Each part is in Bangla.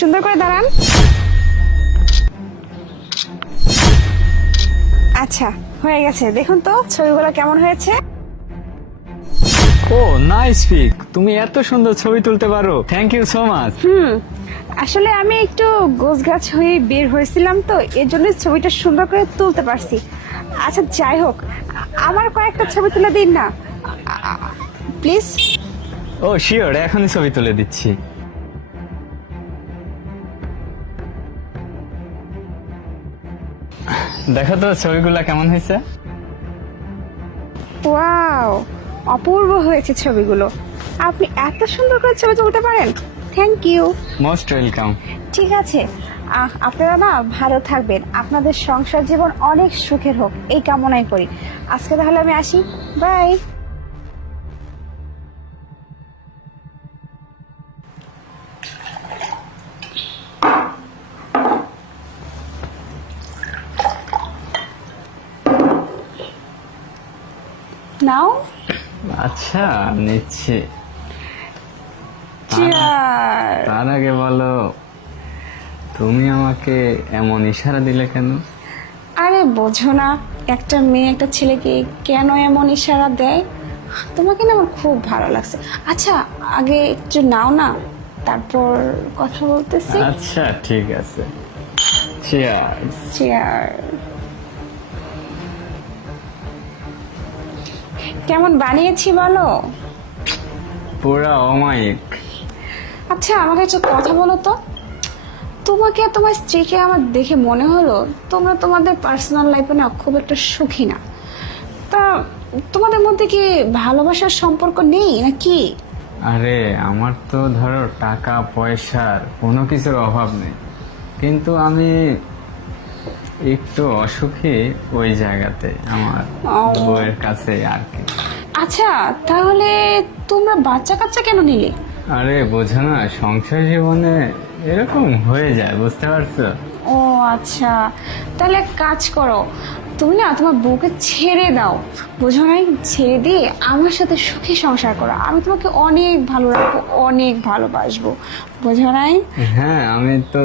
সুন্দর করে দাঁড়ান। আচ্ছা হয়ে গেছে, দেখুন তো ছবিগুলো কেমন হয়েছে। ও নাইস পিক, তুমি এত সুন্দর ছবি তুলতে পারো, থ্যাংক ইউ সো মাচ। আসলে আমি একটু গোছগাছ হয়ে বের হয়েছিলাম তো এর জন্য ছবিটা সুন্দর করে তুলতে পারছি। আচ্ছা যাই হোক, আমার কয়েকটা ছবি তুলে দিন না প্লিজ। ও শিওর, এখনই ছবি তুলে দিচ্ছি। দেখো তো ছবিগুলা কেমন হয়েছে। ওয়াও, অপূর্ব হয়েছে ছবিগুলো। আপনি এত সুন্দর করে ছবি তুলতে পারেন, থ্যাংক ইউ। Most welcome. ঠিক আছে, আপনারা না ভালো থাকবেন, আপনাদের সংসার জীবন অনেক সুখের হোক এই কামনাই করি। আজকে তাহলে আমি আসি, বাই। নাও। আচ্ছা নিচ্ছি। Cheers! তার আগে বলো, তুমি আমাকে এমন ইশারা দিলে কেন? আরে বোঝো না, একটা মেয়ে একটা ছেলেকে কেন এমন ইশারা দেয়? তোমাকে না আমার খুব ভালো লাগছে। আচ্ছা আগে একটু নাও না, তারপর কথা বলতেছি। আচ্ছা ঠিক আছে, চিয়ার্স। চেয়ার। কেমন বানিয়েছি বলো? পুরা অমায়িক। আচ্ছা আমাকে একটু কথা বলো তো, তোমাকে আর তোমার স্ত্রীকে আমার দেখে মনে হলো তোমরা তোমাদের পার্সোনাল লাইফে না খুব একটা সুখী না। তা তোমাদের মধ্যে কি ভালোবাসার সম্পর্ক নেই নাকি? আরে আমার তো ধরো টাকা পয়সার কোনো কিছুর অভাব নেই, কিন্তু আমি একটু অসুখী ওই জায়গাতে, আমার বউয়ের কাছে আর কি। আচ্ছা তাহলে তোমরা বাচ্চা কাচ্চা কেন নিলে? আরে বোঝো না, সংসার জীবনে এরকম হয়ে যায়, বুঝতে পারছো? ও আচ্ছা, তাহলে এক কাজ করো, তুমি না তোমার বউকে ছেড়ে দাও, বুঝো নাই, ছেড়ে দিয়ে আমার সাথে সুখী সংসার করো। আমি তোমাকে অনেক ভালো রাখবো, অনেক ভালোবাসবো, বুঝো নাই? হ্যাঁ আমি তো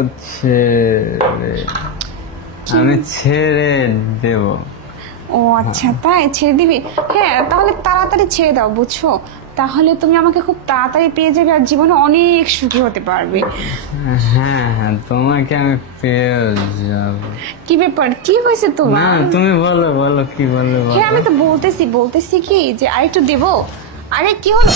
আমি ছেড়ে দেব। ও আচ্ছা তাই, ছেড়ে দিবি? হ্যাঁ তাহলে তাড়াতাড়ি ছেড়ে দাও, বুঝছো? তাহলে তুমি আমাকে খুব তাড়াতাড়ি পেয়ে যাবে আর জীবনে অনেক সুখী হতে পারবে। হ্যাঁ হ্যাঁ, তোমাকে আমি পেয়ে যাব। কি ব্যাপার, কি হয়েছে না তোমার? তুমি বলো বলো, কি বললে হ্যাঁ বলো। আমি তো বলতেছি কি যে আরেকটু দেবো। আরে কি হলো?